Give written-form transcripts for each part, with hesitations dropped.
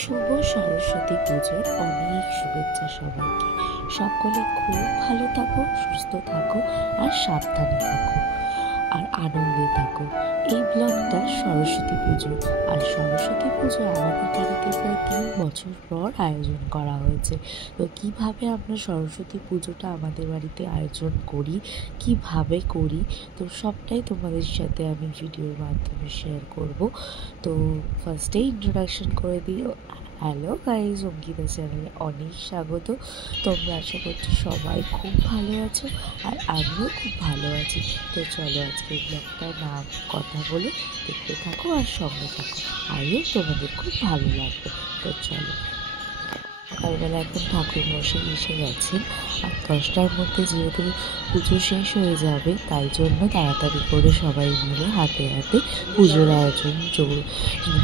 শুভ সরস্বতী পুজোর অনেক শুভেচ্ছা সবাইকে। সকলে খুব ভালো থাকো, সুস্থ থাকো আর সাবধানে থাকো আর আনন্দে থাকো। এই ব্লগটা সরস্বতী পুজো, আর সরস্বতী পুজো আমাদের বাড়িতে প্রায় 3 বছর পর আয়োজন করা হয়েছে। তো কিভাবে আমরা সরস্বতী পুজোটা আমাদের বাড়িতে আয়োজন করি, কিভাবে করি, তো সবটাই তোমাদের সাথে আমি ভিডিওর মাধ্যমে শেয়ার করব। তো ফার্স্টেই ইন্ট্রোডাকশন করে দিই। হ্যালো গাইজ, অঙ্কিতা চ্যানেলে অনেক স্বাগত। তোমরা আশা করছি সবাই খুব ভালো আছো আর আমিও খুব ভালো আছি। তো চলো আজকে ব্লগটা না কথা বলে দেখতে থাকো আর সঙ্গে থাকো, আমিও তোমাদের খুব ভালো লাগবে। তো চলো, সকালবেলা এখন ঠাকুর মশাই এসে গেছেন, আর 10টার মধ্যে যেহেতু পুজো শেষ হয়ে যাবে তাই জন্য তাড়াতাড়ি করে সবাই মিলে হাতে হাতে পুজোর আয়োজন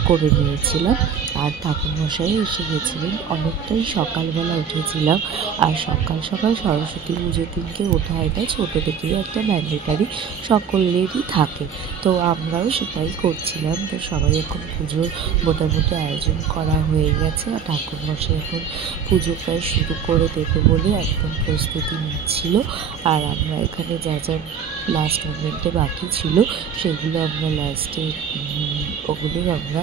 করে নিয়েছিলাম। আর ঠাকুর মশাই এসে গেছিলেন, অনেকটাই সকালবেলা উঠেছিলাম। আর সকাল সকাল সরস্বতী পুজোর দিনকে ওঠা এটা ছোটো থেকেই একটা ম্যান্ডেটারি, সকলেরই থাকে। তো আমরাও সেটাই করছিলাম। তো সবাই এখন পুজোর মোটামুটি আয়োজন করা হয়ে গেছে, আর ঠাকুর মশাই এখন পুজো প্রায় শুরু করে দেবে বলে একদম প্রস্তুতি নিচ্ছিল। আর আমরা এখানে যা যা লাস্ট মোমেন্টে বাকি ছিল সেগুলো আমরা লাস্টে ওগুলো আমরা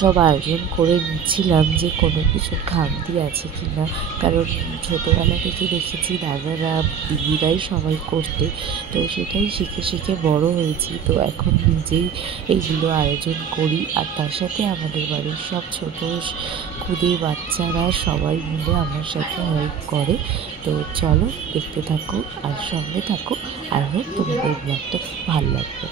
সব আয়োজন করে নিচ্ছিলাম, যে কোনো কিছুর খামতি আছে কি না। কারণ ছোটোবেলা থেকে দেখেছি দাদারা দিদিরাই সবাই করতে, তো সেটাই শিখে শিখে বড় হয়েছি। তো এখন নিজেই এইগুলো আয়োজন করি, আর তার সাথে আমাদের বাড়ির সব ছোটো খুদে বাচ্চারা সবাই মিলে আমার সাথে হেল্প করে। তো চলো দেখতে থাকো আর সঙ্গে থাকো, আর হোক তোমাদের ব্লগটা খুব ভালো লাগবে।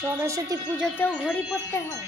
সরস্বতী পুজোতেও ঘড়ি পড়তে হয়।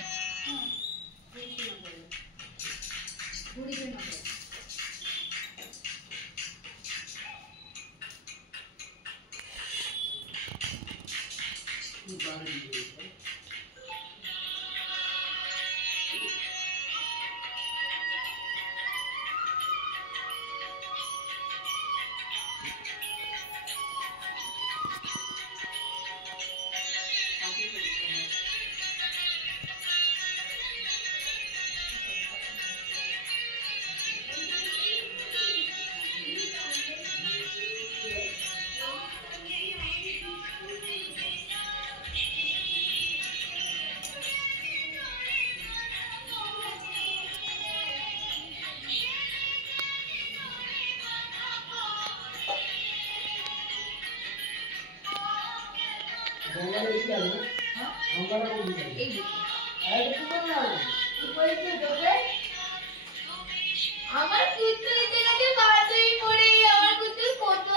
আমার কুত্তু এটাকে বাড়তেই পড়ে আমার কুত্তু কত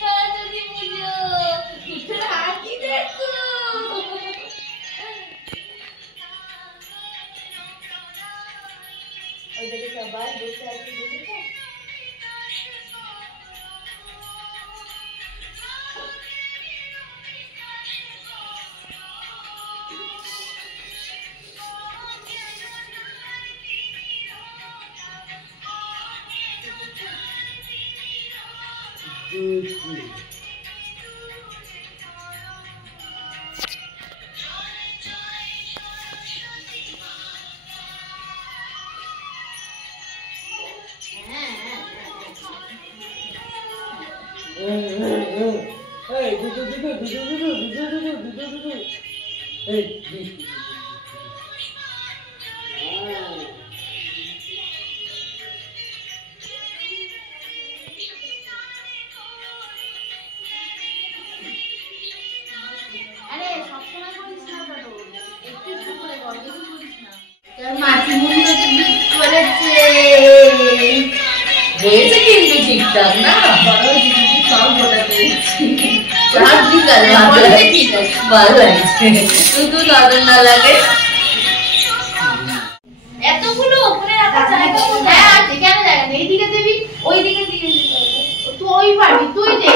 সরস্বতী পুজো কুত্তুর হাসি দেখো। ওইদিকে সবাই বসে আছে, দেখেছো? হয়েছে কিন্তু ঠিকঠাক না, সব গোটা পেয়েছি, ভালো লাগছে, শুধু নজর না লাগে। এতগুলো ওখানে রাখা জায়গা কোথায়? হ্যাঁ, কেন জায়গা নেই? এইদিকে দিবি, ওই দিকে দিবি, তুই পারবি, তুই দে।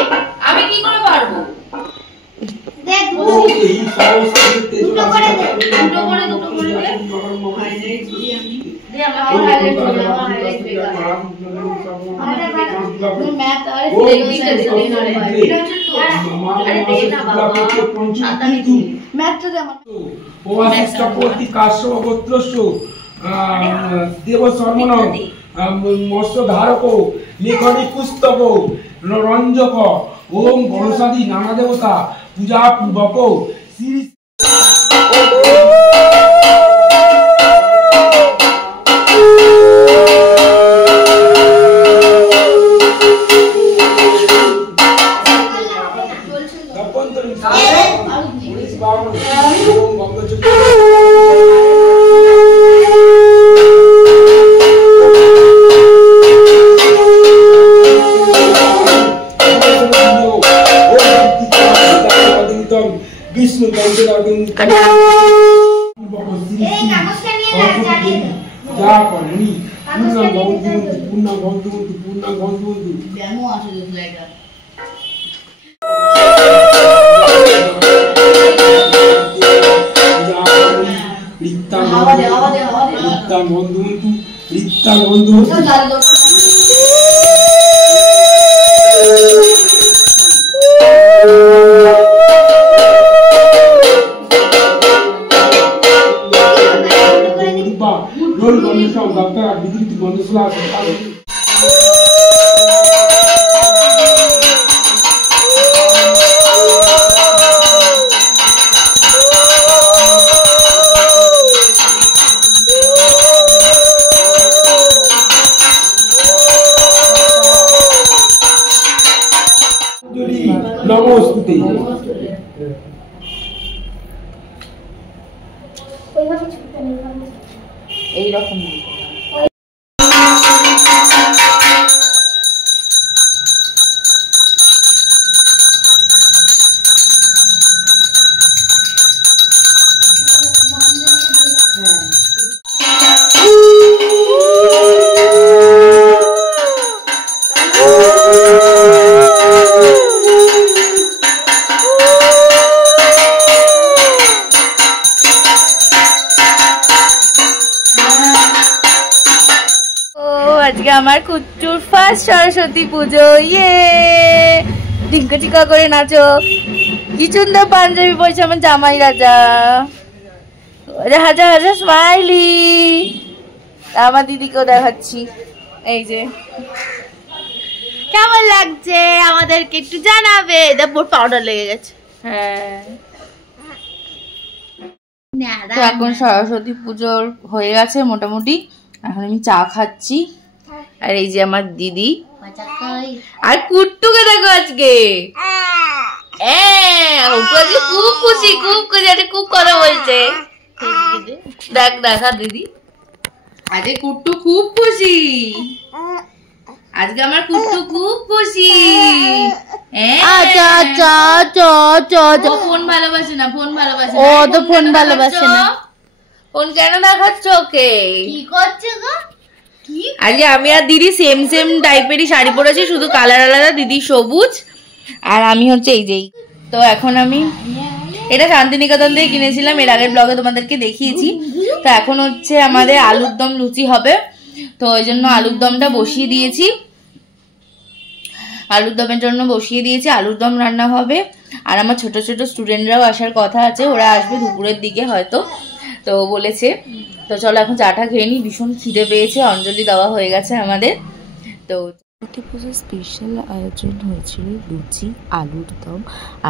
দেব শর্মণ মৎস্য ধারক লেখনী পুস্তক রঞ্জক ওম গণসাদি নানা দেবতা পূজা পূর্বক শ্রী বিষ্ণু যা করি পূর্ণ বন্ধু নমস্তে। এইরকম আজকে আমার কুট্টুর ফার্স্ট সরস্বতী পুজো। ইয়ে ঢিঙ্কা টিকা করে নাচো। কি সুন্দর পাঞ্জাবি পরেছে আমার জামাই রাজা। হাজার হাজার স্মাইলি। আমার দিদিকেও দেখাচ্ছি। এই যে কেমন লাগছে আমাদেরকে একটু জানাবে। দেখো পাউডার লেগে গেছে। হ্যাঁ তো এখন সরস্বতী পুজোর হয়ে গেছে মোটামুটি। এখন আমি চা খাচ্ছি। আর এই যে আমার দিদি আর কুট্টুকে দেখো আজকে খুব খুশি খুব কথা বলছে। দেখ দেখা দিদি আজকে কুট্টু খুব খুশি। আজকে আমার কুট্টু খুব খুশি। ফোন ভালোবাসে না ফোন ভালোবাসে ও তো ফোন ভালোবাসে না। ফোন কেন দেখাচ্ছ ওকে? কি করছে গো? আজকে আমি আর দিদি সেম সেম টাইপেরই শাড়ি পরেছি, শুধু কালার আলাদা। দিদি সবুজ আর আমি হচ্ছে এই যেই। তো এখন আমি এটা শান্তিনিকেতন থেকে কিনেছিলাম, এর আগের ব্লগে তোমাদেরকে দেখিয়েছি। তো এখন হচ্ছে আমাদের আলুর দম লুচি হবে, তো ওই জন্য আলুর দমটা বসিয়ে দিয়েছি। আলুর দমের জন্য বসিয়ে দিয়েছি, আলুর দম রান্না হবে। আর আমার ছোট ছোট স্টুডেন্টরাও আসার কথা আছে, ওরা আসবে দুপুরের দিকে হয়তো, তো বলেছে। তো চলো এখন চাটা খেয়ে নিই, ভীষণ খিদে পেয়েছে। অঞ্জলি দেওয়া হয়ে গেছে আমাদের। তো সরস্বতী পুজোর স্পেশাল আয়োজন হয়েছিল লুচি, আলুর দম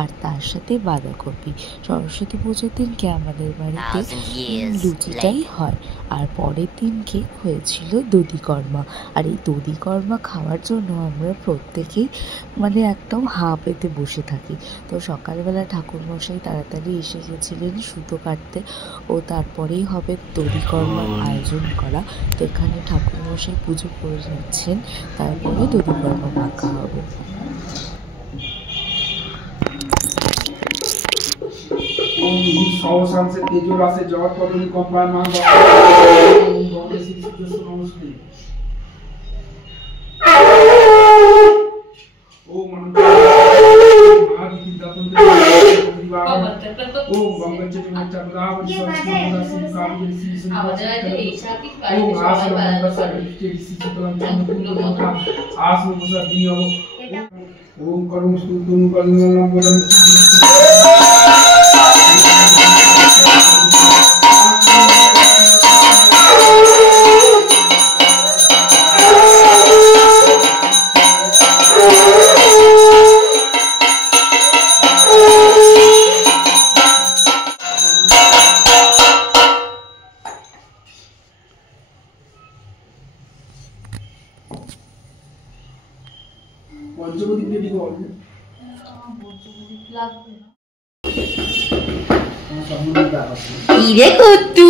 আর তার সাথে বাঁধাকপি। সরস্বতী পুজোর দিনকে আমাদের বাড়িতে লুচিটাই হয়, আর পরের দিনকে হয়েছিল দধিকর্মা। আর এই দধিকর্মা খাওয়ার জন্য আমরা প্রত্যেকেই মানে একদম হাঁ পেতে বসে থাকি। তো সকালবেলা ঠাকুরমশাই তাড়াতাড়ি এসে গেছিলেন সুতো কাটতে, ও তারপরেই হবে দধিকর্মার আয়োজন করা। তো এখানে ঠাকুরমশাই পুজো করে নিচ্ছেন, তারপরে দধিকর্মা মাখা হবে। সহসাংসে তেজো রাসে জগৎ পদনী কম্পায় মান ও ओम गंगचटुमच्चक्रावति ओम ओम करुण स्तुतुम करुणम वदन পঞ্চবতী রেডি কর কি রে কতু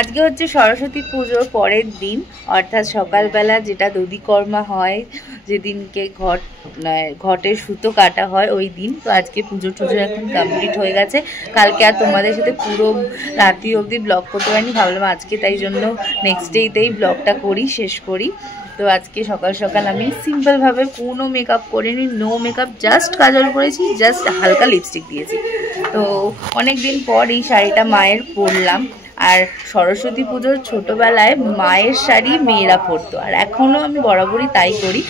আজকে হচ্ছে সরস্বতী পুজোর পরের দিন, অর্থাৎ সকালবেলা যেটা দধিকর্মা হয়, যেদিনকে ঘটের সুতো কাটা হয় ওই দিন। তো আজকে পুজো টুজো এখন কমপ্লিট হয়ে গেছে। কালকে আর তোমাদের সাথে পুরো রাত্রি অবধি ব্লগ করতে পারিনি, ভাবলাম আজকে তাই জন্য নেক্সট ডেতেই ব্লগটা করি, শেষ করি। তো আজকে সকাল সকাল আমি সিম্পলভাবে কোনো মেকআপ করিনি, নো মেকআপ, জাস্ট কাজল করেছি, জাস্ট হালকা লিপস্টিক দিয়েছি। তো অনেক দিন পর এই শাড়িটা মায়ের পরলাম। আর সরস্বতী পুজোর ছোটোবেলায় মায়ের শাড়ি মেয়েরা পরতো, আর এখনও আমি বরাবরই তাই করি।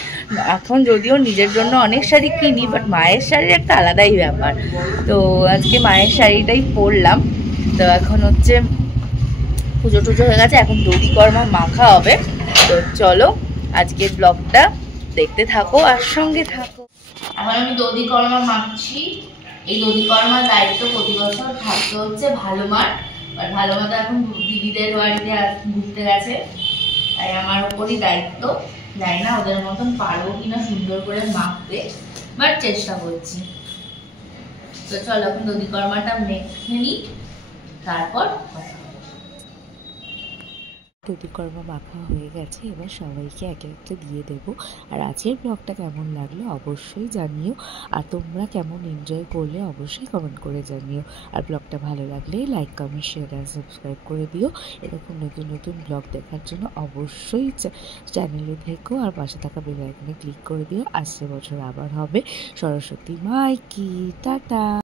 এখন যদিও নিজের জন্য অনেক শাড়ি কিনি, বাট মায়ের শাড়ির একটা আলাদাই ব্যাপার। তো আজকে মায়ের শাড়িটাই পরলাম। তো এখন হচ্ছে পুজো টুজো হয়ে গেছে, এখন দধিকর্মা মাখা হবে। তো চলো আজকের ব্লগটা দেখতে থাকো আর সঙ্গে থাকো। এখন আমি দধিকর্মা মাখছি। এই দধিকর্মার দায়িত্ব প্রতি বছর থাকতে হচ্ছে ভালো মার, আর ভালো মতো এখন দিদিদের বাড়িতে ঘুরতে গেছে, তাই আমার উপরই দায়িত্ব। জানি না ওদের মতন পারবো কিনা সুন্দর করে মাখতে, বাট চেষ্টা করছি। তো চলো এখন দধিকর্মাটা মেখে নিই, তারপর দধিকর্মা মাখা হয়ে গেছে, এবার সবাইকে একে একে দিয়ে দেবো। আর আজকের ব্লগটা কেমন লাগলো অবশ্যই জানিও, আর তোমরা কেমন এনজয় করলে অবশ্যই কমেন্ট করে জানিও। আর ব্লগটা ভালো লাগলে লাইক, কমেন্ট, শেয়ার আর সাবস্ক্রাইব করে দিও। এরকম নতুন নতুন ব্লগ দেখার জন্য অবশ্যই চ্যানেলে থেকো, আর পাশে থাকা বেল আইকনে ক্লিক করে দিও। আসছে বছর আবার হবে সরস্বতী মাইকি। টাটা।